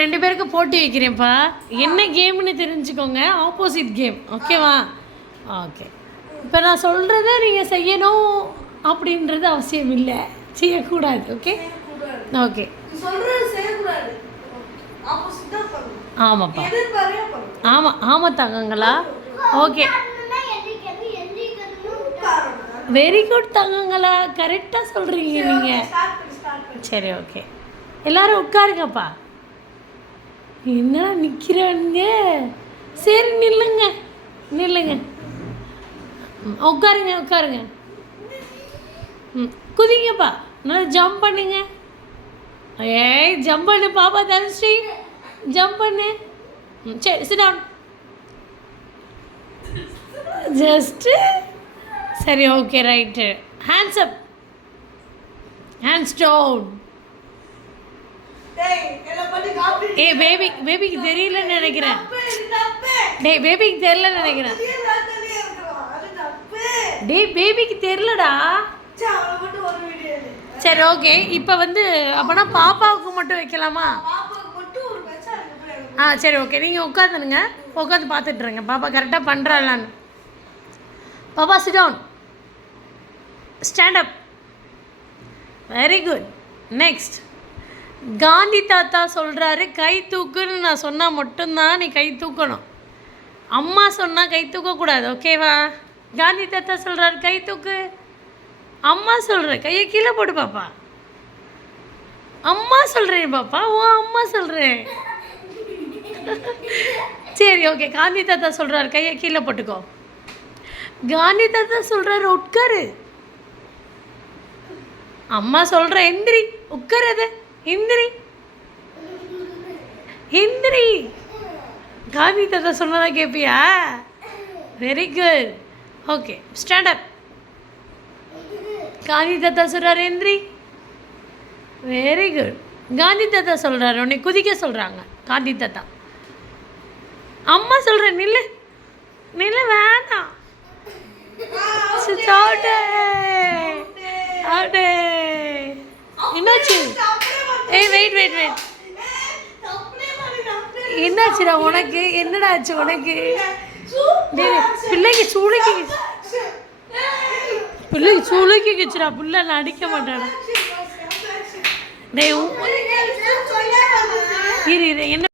உங்கள் 2 பேருக்கு போட்டி வைக்கிறேன்ப்பா. என்ன கேம்னு தெரிஞ்சுக்கோங்க. ஆப்போசிட் கேம், ஓகேவா? ஓகே. இப்போ நான் சொல்கிறத நீங்கள் செய்யணும் அப்படின்றது அவசியம் இல்லை, செய்யக்கூடாது. Okay okay. ஆமாப்பா. ஆமாம் ஆமாம் தங்கங்களா. ஓகே, வெரி குட் தங்கங்களா, கரெக்டாக சொல்கிறீங்க நீங்கள். சரி, ஓகே. எல்லோரும் உட்காருங்கப்பா. என்ன நிற்கிறானுங்க? சரி, நில்லுங்க நில்லுங்க. உட்காருங்க உட்காருங்க. குதிங்கப்பா, நல்லா ஜம்ப் பண்ணுங்க. ஏய், ஜம்ப் பண்ணு பாப்பா. தனுஸ்ரீ, ஜம்ப் பண்ணு. சரி, சிட் டவுன். ஜஸ்ட்டு. சரி, okay, right. Hands up, hands down. ஏய், பேபிக்கு தெரியலன்னு நினைக்கிறேன். டேய், பேபிக்கு தெரியலன்னு நினைக்கிறேன். டேய், பேபிக்கு தெரியலடா. சரி, ஓகே. இப்போ வந்து அப்போனா பாப்பாவுக்கு மட்டும் வைக்கலாமா? சரி, ஓகே. நீங்கள் உட்காந்துனுங்க, உட்காந்து பார்த்துட்ருங்க பாப்பா கரெக்டாக பண்ணுறாளான்னு. பாப்பா, sit down, stand up. Very good. Next, Gandhi தாத்தா சொல்கிறாரு கை தூக்குன்னு நான் சொன்னால் மட்டும்தான் நீ கை தூக்கணும். அம்மா சொன்னால் கை தூக்கக்கூடாது, ஓகேவா? காந்தி தாத்தா சொல்கிறாரு கை தூக்கு. அம்மா சொல்கிற கையை கீழே போடு பாப்பா. அம்மா சொல்கிறேன் பாப்பா, ஓ அம்மா சொல்கிறேன். சரி, ஓகே. காந்தி தாத்தா சொல்கிறாரு கையை கீழே போட்டுக்கோ. காந்தி தாத்தா சொல்கிறாரு உட்காரு. அம்மா சொல்கிற எந்திரி, உட்காரது, எந்திரி எந்திரி. காந்தி தாத்தா சொன்னதான் கேட்பியா? Very good. Okay, stand up. Gandhi தாத்தா சொல்கிறார் எந்திரி. Very good. காந்தி தாத்தா சொல்கிறாரு உன்னை குதிக்க சொல்கிறாங்க. காந்தி தாத்தா. அம்மா சொல்கிறேன் நில்லு நில்லு, வேணாம். என்னாச்சு? ஏய், வெயிட் வெயிட் வெயிட். என்னாச்சுடா உனக்கு? என்னடா ஆச்சு உனக்கு? பிள்ளைக்கு சூளைக்குச்சுடா. பிள்ளை நான் அடிக்க மாட்டேன். டேய், இரு என்ன